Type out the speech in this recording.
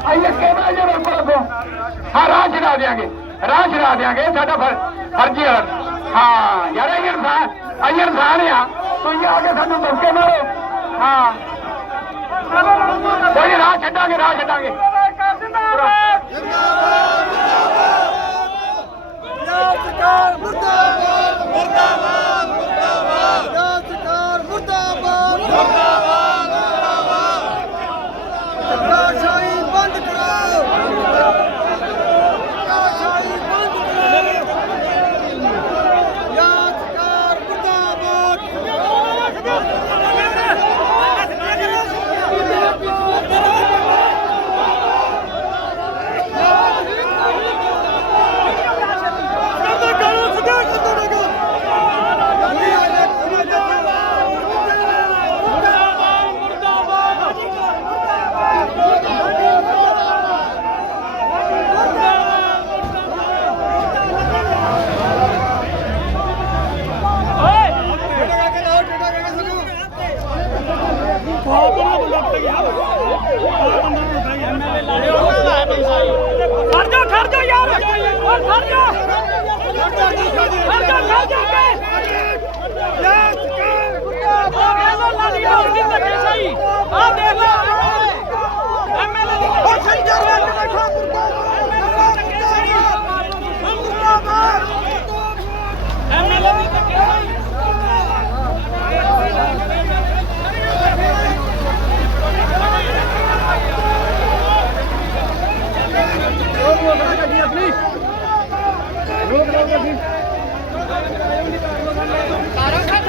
ਅਸੀਂ ਅੱਗੇ ਬਹਿ ਜਾ ਬਿਲਕੁਲ ਅੱਗੋਂ ਹਾਂ ਰਾਹ ਛਡਾ ਦਿਆਂਗੇ। ਰਾਹ ਛਡਾ ਦਿਆਂਗੇ, ਸਾਡਾ ਫਰਜ਼ੀ ਹੈ ਹਾਂ, ਯਾਰ ਇਹ ਇਨਸਾਨ, ਅਸੀਂ ਇਨਸਾਨ ਆ ਤੁਸੀਂ ਆ ਕੇ ਸਾਨੂੰ ਮੌਕੇ ਮਾਰੋ। ਹਾਂ। ਕੋਈ ਰਾਹ ਛੱਡਾਂਗੇ ਓ ਖੜ ਜਾ ਕਰੋ ਕਰੋ ਤੁਸੀਂ ਕਰੋ ਕਰੋ